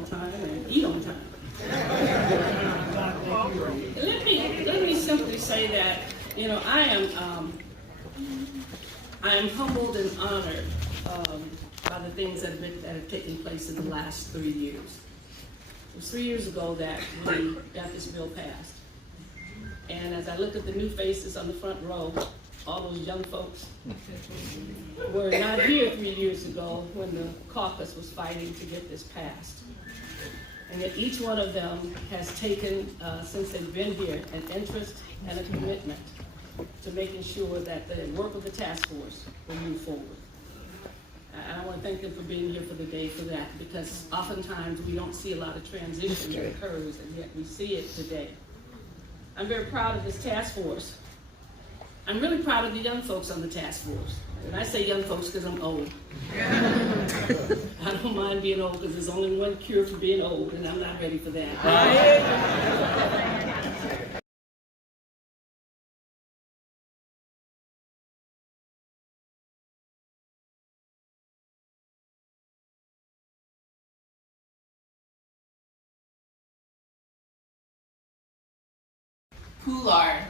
on time and eat on time. Let me simply say that, I am humbled and honored by the things that have taken place in the last 3 years. It was 3 years ago that we got this bill passed. And as I look at the new faces on the front row, all those young folks were not here 3 years ago when the caucus was fighting to get this passed. And yet each one of them has taken, since they've been here, an interest and a commitment to making sure that the work of the task force will move forward. And I want to thank them for being here for the day for that, because oftentimes we don't see a lot of transition that occurs, and yet we see it today. I'm very proud of this task force. I'm really proud of the young folks on the task force. And I say young folks because I'm old. I don't mind being old because there's only one cure for being old, and I'm not ready for that. Pular,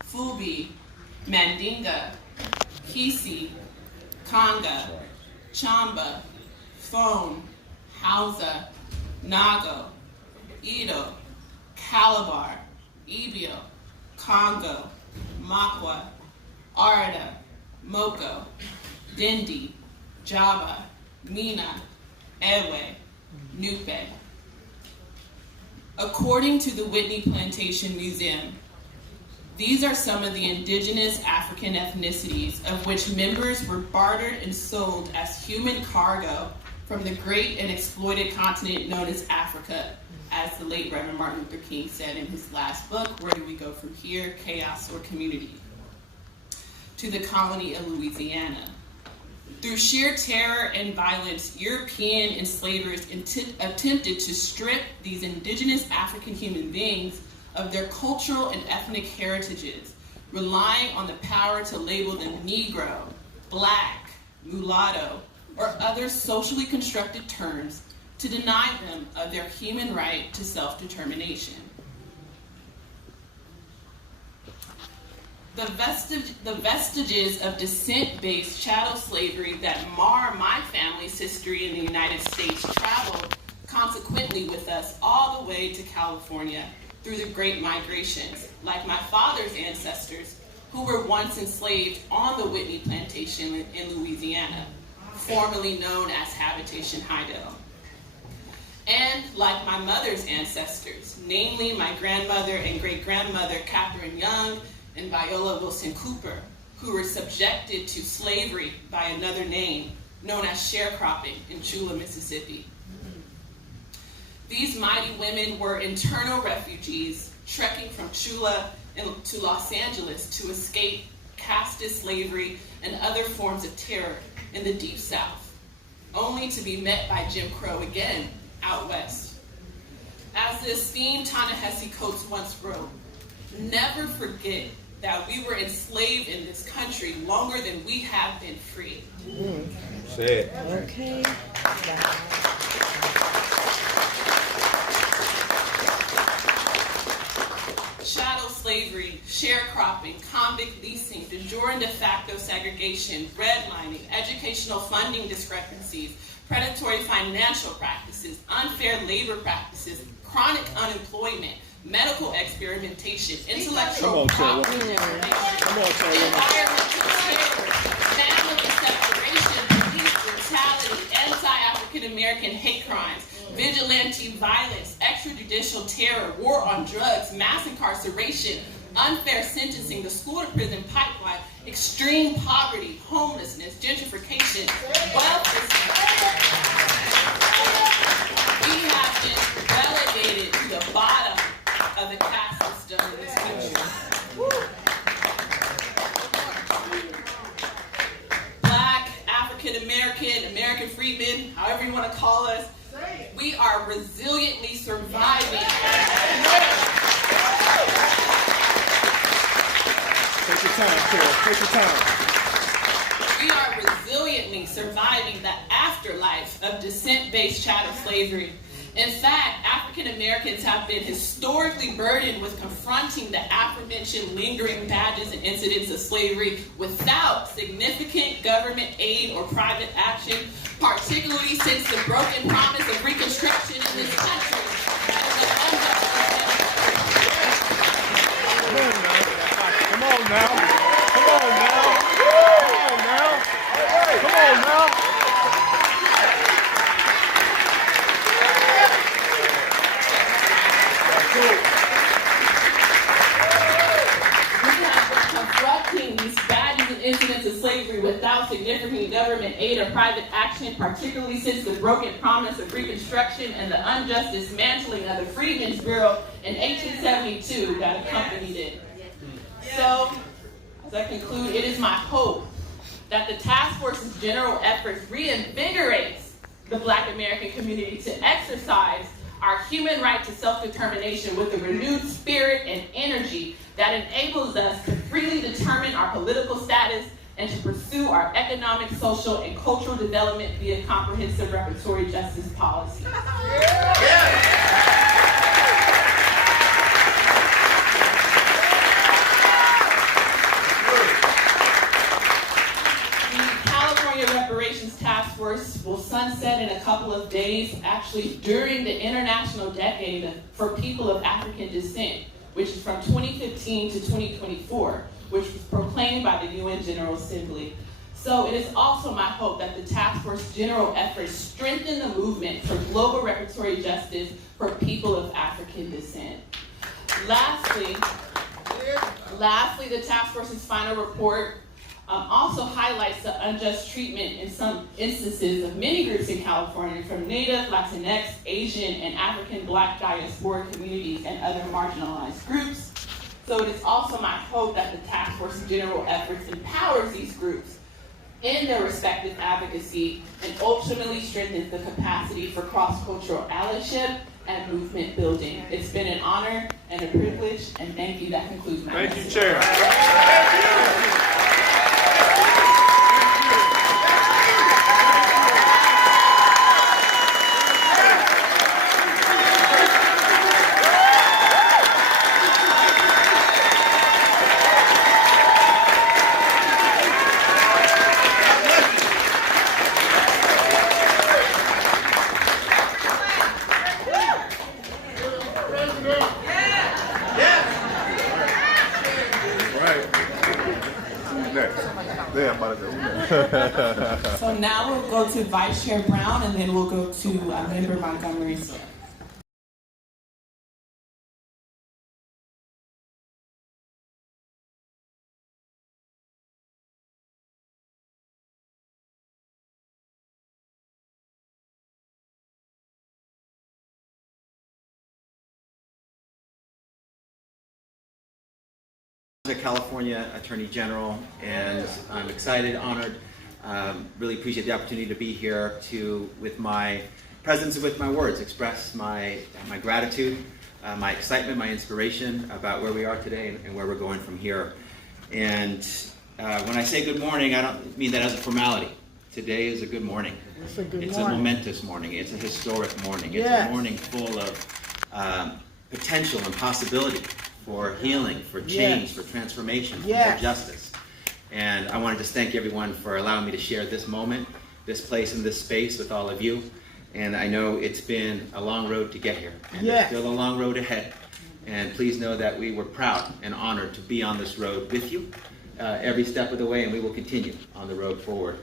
Fubi, Mandinga, Kisi, Conga, Chamba, Phone, Hausa, Nago, Edo, Calabar, Ibio, Congo, Makwa, Arda, Moko, Dindi, Java, Mina, Ewe, Nupe. According to the Whitney Plantation Museum, these are some of the indigenous African ethnicities of which members were bartered and sold as human cargo from the great and exploited continent known as Africa, as the late Reverend Martin Luther King said in his last book, Where Do We Go From Here, Chaos or Community? To the colony of Louisiana. Through sheer terror and violence, European enslavers attempted to strip these indigenous African human beings of their cultural and ethnic heritages, relying on the power to label them Negro, Black, Mulatto, or other socially constructed terms to deny them of their human right to self-determination. The vestiges of descent-based chattel slavery that mar my family's history in the United States traveled consequently with us all the way to California through the Great Migrations, like my father's ancestors, who were once enslaved on the Whitney Plantation in Louisiana, formerly known as Habitation Hideout. And like my mother's ancestors, namely my grandmother and great-grandmother Catherine Young and Viola Wilson Cooper, who were subjected to slavery by another name, known as sharecropping in Chula, Mississippi. These mighty women were internal refugees trekking from Chula to Los Angeles to escape casteist slavery and other forms of terror in the Deep South, only to be met by Jim Crow again out west. As the esteemed Ta-Nehisi Coates once wrote, never forget that we were enslaved in this country longer than we have been free. Say it. Okay. Chattel slavery, sharecropping, convict leasing, de jure and de facto segregation, redlining, educational funding discrepancies, predatory financial practices, unfair labor practices, chronic unemployment, medical experimentation, intellectual property, environmental terror, family separation, police brutality, anti-African American hate crimes, vigilante violence, extrajudicial terror, war on drugs, mass incarceration, unfair sentencing, the school-to-prison pipeline, extreme poverty, homelessness, gentrification, wealth disparity. We have been relegated to the bottom of the caste system in this country. Black, African American, American freedmen, however you want to call us, we are resiliently surviving. Take your time, Carol. Take your time. We are resiliently surviving the afterlife of descent-based chattel slavery In fact, African Americans have been historically burdened with confronting the aforementioned lingering badges and incidents of slavery without significant government aid or private action, particularly since the broken promise of Reconstruction in this country. Come on now. Come on now. Come on now. Come on now. Confronting these badges and incidents of slavery without significant government aid or private action, particularly since the broken promise of Reconstruction and the unjust dismantling of the Freedmen's Bureau in 1872 that accompanied it. So, as I conclude, it is my hope that the task force's general efforts reinvigorates the Black American community to exercise our human right to self-determination with a renewed spirit and energy that enables us to freely determine our political status and to pursue our economic, social, and cultural development via comprehensive reparatory justice policies. Reparations Task Force will sunset in a couple of days, actually during the International Decade for People of African Descent, which is from 2015 to 2024, which was proclaimed by the UN General Assembly. So it is also my hope that the task force general efforts strengthen the movement for global reparatory justice for people of African descent. Lastly, the task force's final report also highlights the unjust treatment in some instances of many groups in California, from Native, Latinx, Asian, and African Black diaspora communities and other marginalized groups. So it is also my hope that the task force general efforts empowers these groups in their respective advocacy and ultimately strengthens the capacity for cross-cultural allyship and movement building. It's been an honor and a privilege, and thank you. That concludes my message. Thank you, Chair. So now we'll go to Vice Chair Brown, and then we'll go to Member Montgomery. The California Attorney General, and I'm excited, honored, really appreciate the opportunity to be here to, with my presence and with my words, express my gratitude, my excitement, my inspiration about where we are today and where we're going from here. And when I say good morning, I don't mean that as a formality. Today is a good morning. It's a momentous morning. It's a historic morning. It's a morning full of potential and possibility for healing, for change, for transformation, for more justice. And I want to just thank everyone for allowing me to share this moment, this place, and this space with all of you. And I know it's been a long road to get here, and there's still a long road ahead. And please know that we were proud and honored to be on this road with you every step of the way, and we will continue on the road forward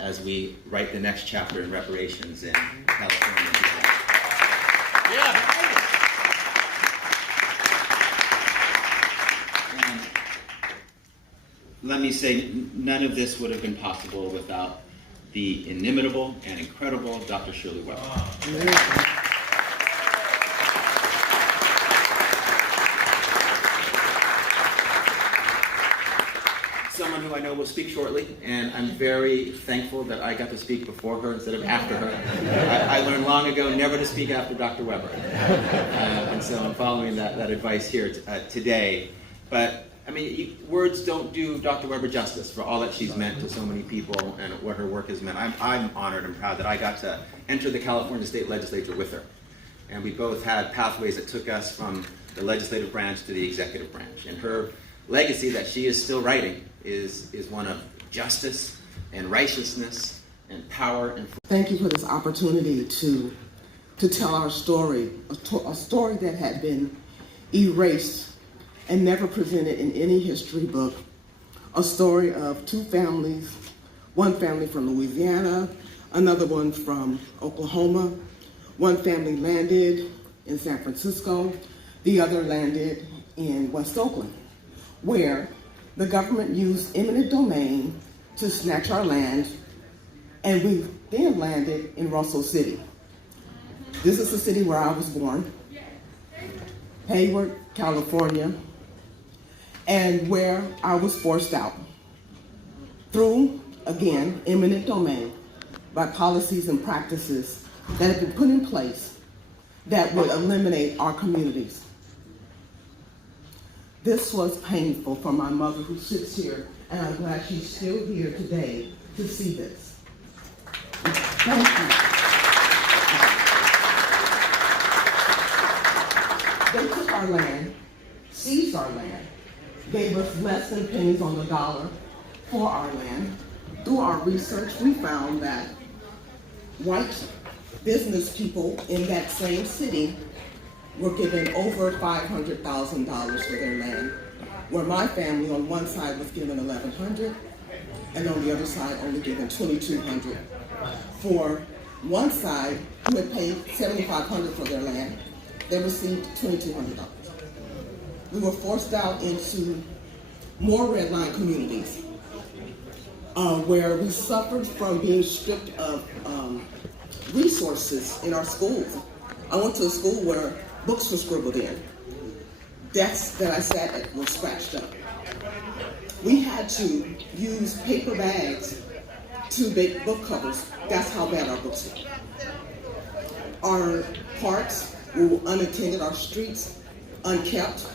as we write the next chapter in reparations in California. Let me say, none of this would have been possible without the inimitable and incredible Dr. Shirley Weber. Someone who I know will speak shortly, and I'm very thankful that I got to speak before her instead of after her. I learned long ago never to speak after Dr. Weber, and so I'm following that advice here today. But I mean, words don't do Dr. Weber justice for all that she's meant to so many people and what her work has meant. I'm honored and proud that I got to enter the California State Legislature with her. and we both had pathways that took us from the legislative branch to the executive branch. And her legacy that she is still writing is one of justice and righteousness and power and freedom. Thank you for this opportunity to tell our story, a story that had been erased and never presented in any history book, a story of two families, one family from Louisiana, another one from Oklahoma. One family landed in San Francisco, the other landed in West Oakland, where the government used eminent domain to snatch our land, and we then landed in Russell City. This is the city where I was born, Hayward, California, and where I was forced out through, again, eminent domain by policies and practices that have been put in place that would eliminate our communities. This was painful for my mother who sits here, and I'm glad she's still here today to see this. Thank you. They took our land, seized our land, gave us less than pennies on the dollar for our land. Through our research, we found that white business people in that same city were given over $500,000 for their land, where my family on one side was given $1,100, and on the other side only given $2,200. For one side, who had paid $7,500 for their land, they received $2,200. We were forced out into more red line communities, where we suffered from being stripped of resources in our schools. I went to a school where books were scribbled in. Desks that I sat at were scratched up. We had to use paper bags to make book covers. That's how bad our books were. Our parks were unattended, our streets unkept.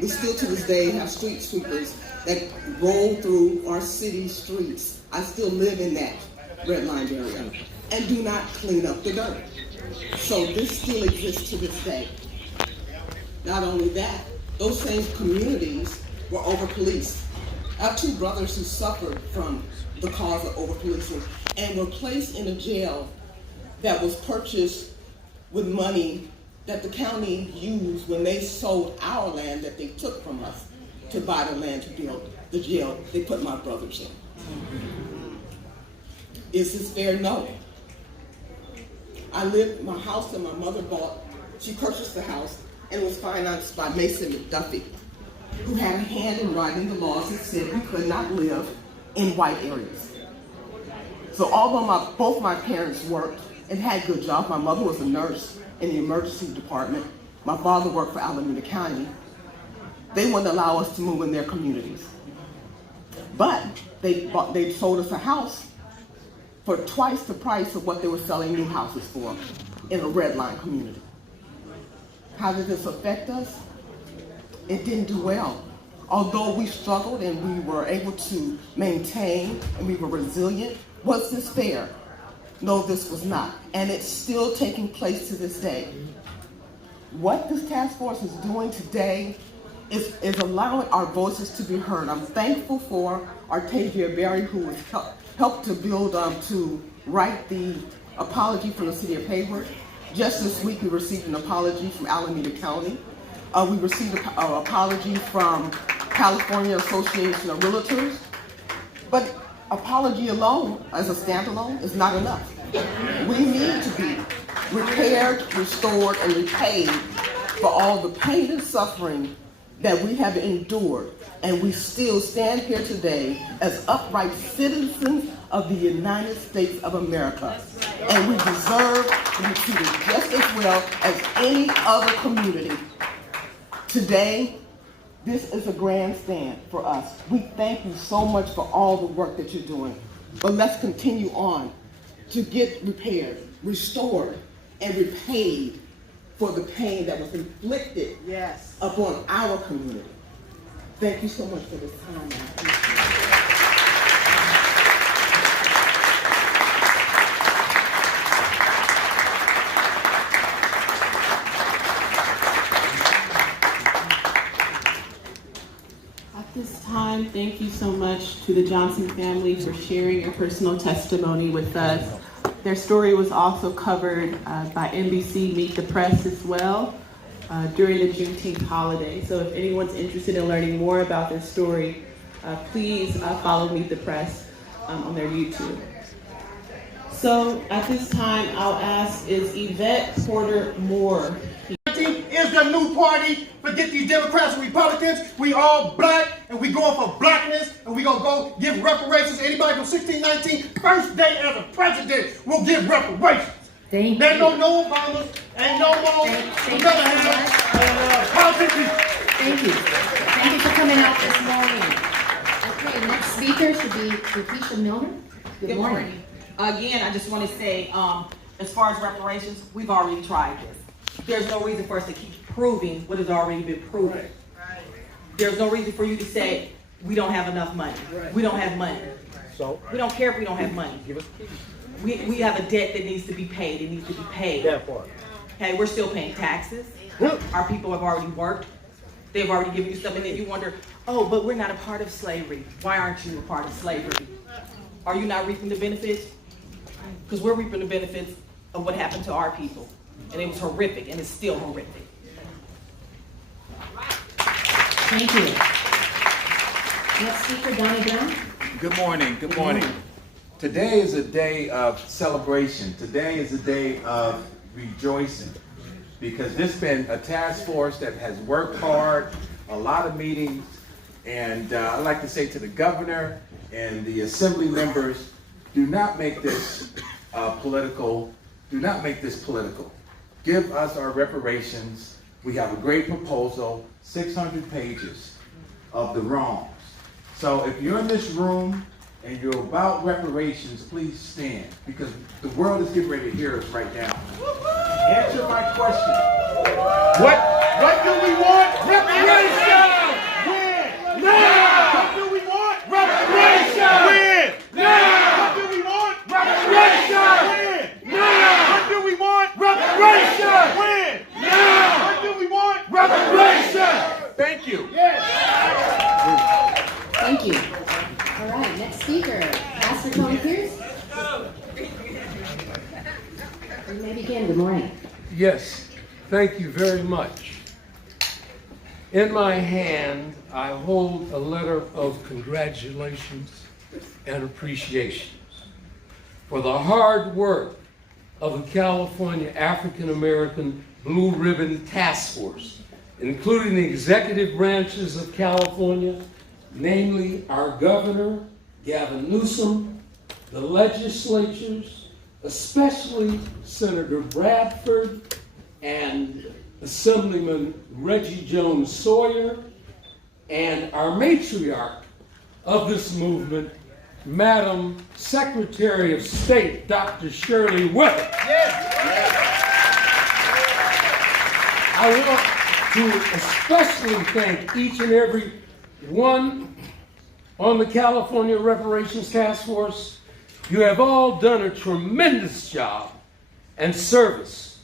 We still to this day have street sweepers that roll through our city streets. I still live in that red line area and do not clean up the dirt. So this still exists to this day. Not only that, those same communities were over-policed. I have two brothers who suffered from the cause of over-policing and were placed in a jail that was purchased with money that the county used when they sold our land that they took from us to buy the land to build the jail they put my brothers in. Is this fair? No. I lived, my house that my mother bought, she purchased the house and was financed by Mason McDuffie, who had a hand in writing the laws that said we could not live in white areas. So although both my parents worked and had good jobs, my mother was a nurse in the emergency department, my father worked for Alameda County, they wouldn't allow us to move in their communities. But they sold us a house for twice the price of what they were selling new houses for in a red line community. How did this affect us? It didn't do well. Although we struggled and we were able to maintain and we were resilient, was this fair? No, this was not. And it's still taking place to this day. What this task force is doing today is allowing our voices to be heard. I'm thankful for Artavia Berry, who has helped to build, to write the apology from the city of Hayward. Just this week, we received an apology from Alameda County. We received an apology from California Association of Realtors. But apology alone, as a standalone, is not enough. We need to be repaired, restored, and repaid for all the pain and suffering that we have endured, and we still stand here today as upright citizens of the United States of America. And we deserve to be treated just as well as any other community. Today, this is a grandstand for us. We thank you so much for all the work that you're doing. But let's continue on to get repaired, restored, and repaid for the pain that was inflicted upon our community. Thank you so much for this time. again, thank you so much to the Johnson family for sharing your personal testimony with us. Their story was also covered by NBC Meet the Press as well during the Juneteenth holiday. So if anyone's interested in learning more about their story, please follow Meet the Press on their YouTube. So at this time, I'll ask, is Yvette Porter Moore here? Is the new party. Forget these Democrats and Republicans. We all black and we going for blackness and we gonna go give reparations. Anybody from 1619, first day as a president, will give reparations. Thank There you. no Obamas, ain't no more. Thank We're gonna you so have politicians. Thank you. Thank you for coming out this morning. Okay, next speaker should be Lakeisha Milner. Good morning. Again, I just want to say, as far as reparations, we've already tried this. There's no reason for us to keep proving what has already been proven. Right. There's no reason for you to say, we don't have enough money. Right. We don't have money. So we don't care if we don't have money. Give us we have a debt that needs to be paid. It needs to be paid. Okay, we're still paying taxes. Our people have already worked. They've already given you stuff, and then you wonder, oh, but we're not a part of slavery. Why aren't you a part of slavery? Are you not reaping the benefits? Because we're reaping the benefits of what happened to our people. And it was horrific, and it's still horrific. Thank you. Next speaker, Donnie Brown. Good morning. Good morning. Today is a day of celebration. Today is a day of rejoicing because this has been a task force that has worked hard, a lot of meetings, and I'd like to say to the governor and the assembly members, do not make this political. Do not make this political. Give us our reparations. We have a great proposal, 600 pages of the wrongs. So if you're in this room and you're about reparations, please stand because the world is getting ready to hear us right now. Answer my question. What do we want? Reparations! When? Now! What do we want? Reparations! When? Now! What do we want? Reparations! When? Now! What do we want? Reparations! When? Now! What do we want? Reparations! Thank you. Thank you. All right, next speaker, Pastor Tony Pierce. You may begin. Good morning. Yes, thank you very much. In my hand, I hold a letter of congratulations and appreciations for the hard work of the California African American Blue Ribbon Task Force, including the executive branches of California, namely our governor, Gavin Newsom, the legislatures, especially Senator Bradford and Assemblyman Reggie Jones Sawyer, and our matriarch of this movement, Madam Secretary of State, Dr. Shirley Weber. I want to especially thank each and every one on the California Reparations Task Force. You have all done a tremendous job and service,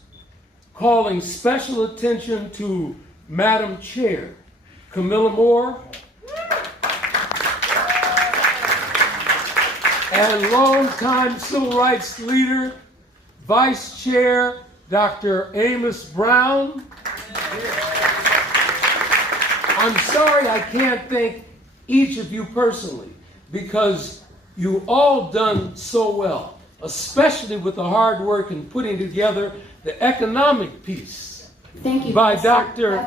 calling special attention to Madam Chair Camilla Moore and longtime civil rights leader, Vice Chair Dr. Amos Brown. I'm sorry I can't thank each of you personally because you all done so well, especially with the hard work in putting together the economic piece. Thank you, by Pastor.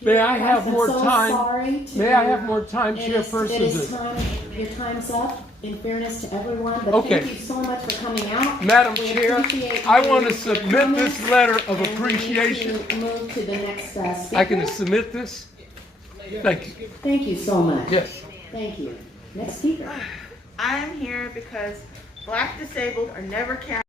May I have more time? Sorry May I have more time, Chairperson? It is time. Your time's up. In fairness to everyone, but Okay. thank you so much for coming out. Madam We Chair, appreciate I you, want to your submit this comments, letter of and we need appreciation. to move to the next speaker. I can submit this? Thank you. Thank you so much. Yes. Thank you. Next speaker. I am here because Black disabled are never counted.